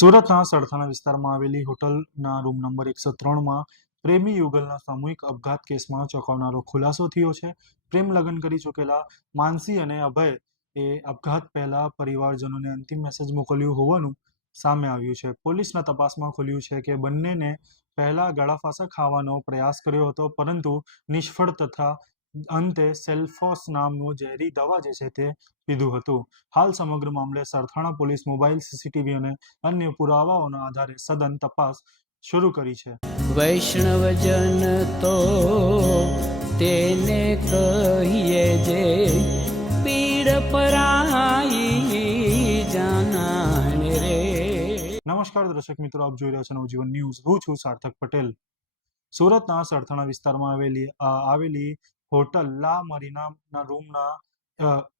સુરતના સરથાણા વિસ્તારમાં આવેલી હોટલના રૂમ નંબર 103માં પ્રેમી યુગલના સામૂહિક આપઘાત કેસમાં ચોંકાવનારો ખુલાસો થયો છે. પ્રેમ લગ્ન કરી ચૂકેલા માનસી અને અભય એ આપઘાત પહેલા પરિવારજનોને અંતિમ મેસેજ મોકલ્યો હોવાનું સામે આવ્યું છે. પોલીસના તપાસમાં ખુલ્યું છે કે બંનેને પહેલા ગળાફાંસા ખાવાનો પ્રયાસ કર્યો હતો, પરંતુ નિષ્ફળ તથા અંતે સેલ્ફોસ નામનું ઝેરી દવા જે છે તે પીધું હતું. હાલ સમગ્ર મામલે સરથાણા પોલીસ મોબાઈલ, સીસીટીવી અને અન્ય પુરાવાઓના આધારે સઘન તપાસ શરૂ કરી છે. વૈષ્ણવજન તો તેને કહીએ જે પીડ પરાઈ જાનાને રે. નમસ્કાર દર્શક મિત્રો, આપ જોઈ રહ્યા છો નવજીવન ન્યૂઝ. હું છું સાર્થક પટેલ. સુરતના સરથાણા વિસ્તારમાં આવેલી હોટલ લા મરીનાના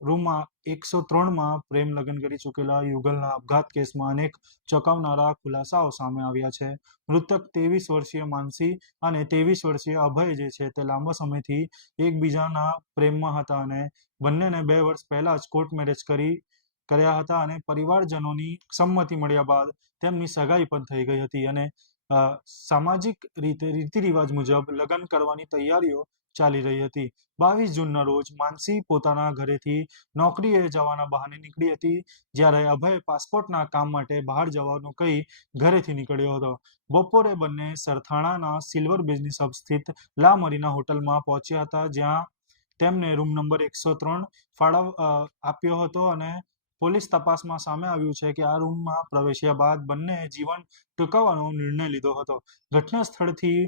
રૂમમાં 103માં પ્રેમ લગ્ન કરી ચૂકેલા યુગલના આપઘાત કેસમાં અનેક ચોંકાવનારા ખુલાસાઓ સામે આવ્યા છે. મૃતક 23 વર્ષીય માનસી અને 23 વર્ષીય અભય જે છે તે લાંબા સમયથી એકબીજાના પ્રેમમાં હતા અને બંનેને 2 વર્ષ પહેલા જ કોર્ટ મેરેજ કર્યા હતા અને પરિવારજનોની સંમતિ મળ્યા બાદ તેમની સગાઈ પણ થઈ ગઈ હતી અને સામાજિક રીતિ રિવાજ મુજબ લગ્ન કરવાની તૈયારીઓ ચાલી રહી હતી. 22 જૂનના રોજ માનસી પોતાના ઘરેથી નોકરીએ જવાના બહાને નીકળી હતી, જ્યારે અભય પાસપોર્ટના કામ માટે બહાર જવાનું કહી ઘરેથી નીકળ્યો હતો. બપોરે બંને સરથાણાના સિલ્વર બિઝનેસ હબ સ્થિત લા મરીના હોટલમાં પહોંચ્યા હતા, જ્યાં તેમને રૂમ નંબર 103 આપ્યો હતો અને પોલીસ તપાસમાં સામે આવ્યું છે કે આ રૂમમાં પ્રવેશ્યા બાદ બંનેએ જીવન ટૂંકાવવાનો નિર્ણય લીધો હતો. ઘટના સ્થળથી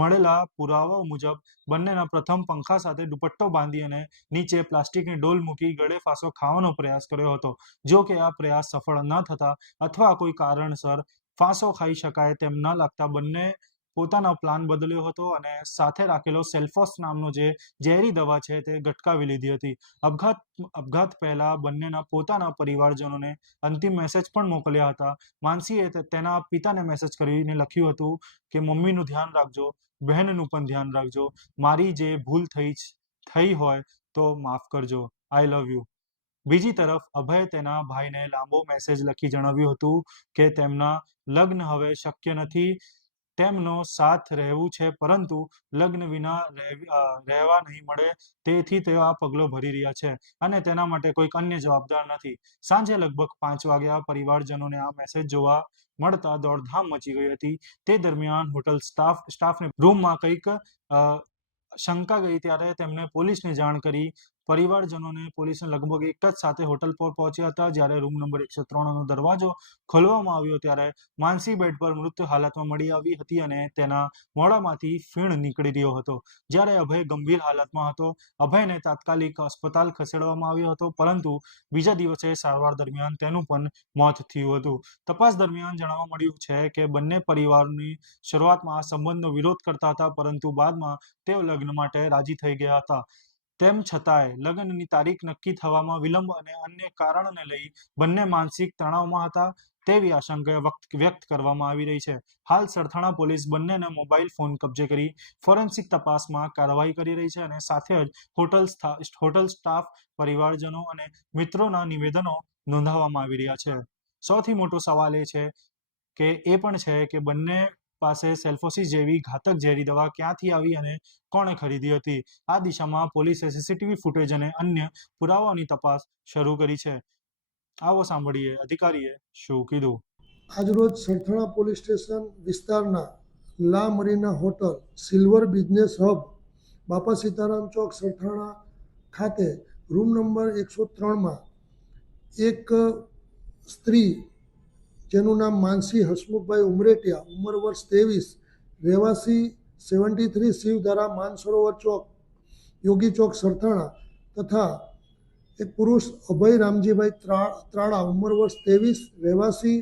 મળેલા પુરાવાઓ મુજબ બંનેના પ્રથમ પંખા સાથે દુપટ્ટો બાંધી અને નીચે પ્લાસ્ટિકની ડોલ મૂકી ગળે ફાંસો ખાવાનો પ્રયાસ કર્યો હતો. જો કે આ પ્રયાસ સફળ ન થતા અથવા કોઈ કારણસર ફાંસો ખાઈ શકાય તેમ ન લાગતા બંને પોતાનો પ્લાન બદલ્યો હતો અને સાથે રાખેલો સેલ્ફોસ નામનો જે ઝેરી દવા છે તે ગટકાવી લીધી હતી. આપઘાત પહેલા બંનેના પોતાના પરિવારજનોને અંતિમ મેસેજ પણ મોકલ્યા હતા. માનસીએ તેના પિતાને મેસેજ કરીને લખ્યું હતું કે મમ્મીનું ધ્યાન રાખજો, બહેનનું પણ ધ્યાન રાખજો, મારી જે ભૂલ થઈ હોય તો માફ કરજો, આઈ લવ યુ. બીજી તરફ અભય તેના ભાઈને લાંબો મેસેજ લખી જણાવ્યું હતું કે તેમના લગ્ન હવે શક્ય નથી, તેમનો સાથ રહેવું છે, પરંતુ લગ્ન વિના રહેવા નહીં મળે, તેથી તેઓ આ પગલો ભરી રહ્યા છે અને તેના માટે કોઈક અન્ય જવાબદાર નથી. સાંજે લગભગ 5 વાગ્યા પરિવારજનોને આ મેસેજ જોવા મળતા દોડધામ મચી ગઈ હતી. તે દરમિયાન હોટલ સ્ટાફને રૂમમાં કંઈક શંકા ગઈ ત્યારે તેમણે પોલીસને જાણ કરી. પરિવારજનોને પોલીસને લગભગ એક જ સાથે હોટલ પર પહોંચ્યા હતા. જ્યારે રૂમ નંબર 103નો દરવાજો ખોલવામાં આવ્યો ત્યારે માનસી બેડ પર મૃત હાલતમાં મળી આવી હતી અને તેના મોઢામાંથી ફીણ નીકળી રહ્યો હતો, જ્યારે અભય ગંભીર હાલતમાં હતો. અભયને તાત્કાલિક અસ્પતાલ ખસેડવામાં આવ્યો હતો, પરંતુ બીજા દિવસે સારવાર દરમિયાન તેનું પણ મોત થયું હતું. તપાસ દરમિયાન જાણવા મળ્યું છે કે બંને પરિવારની શરૂઆતમાં આ સંબંધનો વિરોધ કરતા હતા, પરંતુ બાદમાં તેઓ લગ્ન માટે રાજી થઈ ગયા હતા. તેમ છતાંય લગ્નની તારીખ નક્કી થવામાં વિલંબ અને અન્ય કારણોને લઈ બંને માનસિક તણાવમાં હતા તેવી આશંકા વ્યક્ત કરવામાં આવી રહી છે. હાલ સરથાણા પોલીસ બંનેના મોબાઈલ ફોન કબજે કરી ફોરેન્સિક તપાસમાં કાર્યવાહી કરી રહી છે અને સાથે જ હોટલ સ્ટાફ, પરિવારજનો અને મિત્રોના નિવેદનો નોંધાવવામાં આવી રહ્યા છે. સૌથી મોટો સવાલ એ પણ છે કે બંને પાસે સેલ્ફોસિસ જેવી ઘાતક ઝેરી દવા ક્યાંથી આવી અને કોણે ખરીદી હતી. આ દિશામાં પોલીસે સીસીટીવી ફૂટેજ અને અન્ય પુરાવાઓની તપાસ શરૂ કરી છે. આવો સાંભળીએ અધિકારીએ શું કીધું. આજરોજ સરથાણા પોલીસ સ્ટેશન વિસ્તારના લા મરીના હોટલ સિલ્વર બિઝનેસ હબ બાપા સીતારામ ચોક સરથાણા ખાતે રૂમ નંબર 103માં એક સ્ત્રી જેનું નામ માનસી હસમુખભાઈ ઉમરેટિયા, ઉંમર વર્ષ 23, રહેવાસી 73 શિવધારા માનસરોવર ચોક, યોગી ચોક સરથાણા, તથા એક પુરુષ અભય રામજીભાઈ ત્રાળા, ઉંમર વર્ષ 23, રહેવાસી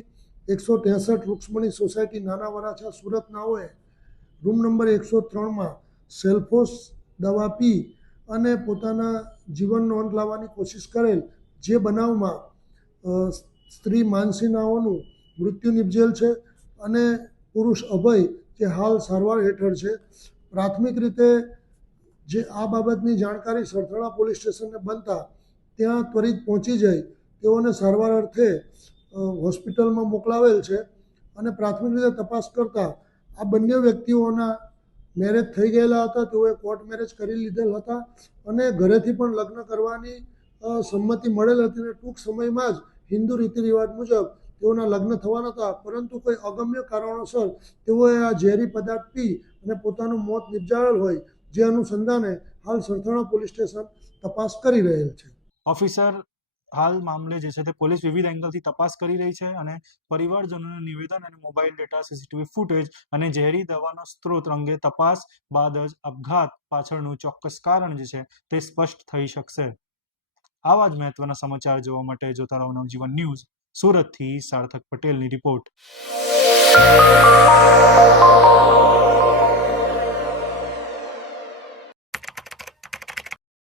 163 રૂક્ષ્મણી સોસાયટી, નાના વરાછા, સુરત નાઓએ રૂમ નંબર 103માં સેલ્ફોસ દવા પી અને પોતાના જીવનનો અંત લાવવાની કોશિશ કરેલ, જે બનાવમાં સ્ત્રી માનસી નાઓનું મૃત્યુ નિપજેલ છે અને પુરુષ અભય જે હાલ સારવાર હેઠળ છે. પ્રાથમિક રીતે જે આ બાબતની જાણકારી સરથાણા પોલીસ સ્ટેશનને બનતા ત્યાં ત્વરિત પહોંચી જાય તેઓને સારવાર અર્થે હોસ્પિટલમાં મોકલાવેલ છે અને પ્રાથમિક રીતે તપાસ કરતા આ બંને વ્યક્તિઓના મેરેજ થઈ ગયેલા હતા. તેઓએ કોર્ટ મેરેજ કરી લીધેલ હતા અને ઘરેથી પણ લગ્ન કરવાની સંમતિ મળેલ હતી અને ટૂંક સમયમાં જ હિન્દુ રીતિ રિવાજ મુજબ તેઓના લગ્ન થવાના હતા. પરંતુ કોઈ અગમ્ય કારણોસર તેઓએ આ ઝેરી પદાર્થ પી અને પોતાનું મોત નિપજાવેલ હોય, જે અનુસંધાને હાલ સરથાણા પોલીસ સ્ટેશન તપાસ કરી રહેલ છે. ઓફિસર હાલ મામલે જે છે તે પોલીસ વિવિધ એંગલથી તપાસ કરી રહી છે અને પરિવારજનોનું નિવેદન અને મોબાઈલ ડેટા, સીસીટીવી ફૂટેજ અને ઝેરી દવાનો સ્ત્રોત અંગે તપાસ બાદ જ આપઘાત પાછળનું ચોક્કસ કારણ જે છે તે સ્પષ્ટ થઈ શકશે. આવા જ મહત્વના સમાચાર જોવા માટે જોતા રહો નવજીવન ન્યૂઝ. સુરતથી સાર્થક પટેલની રિપોર્ટ.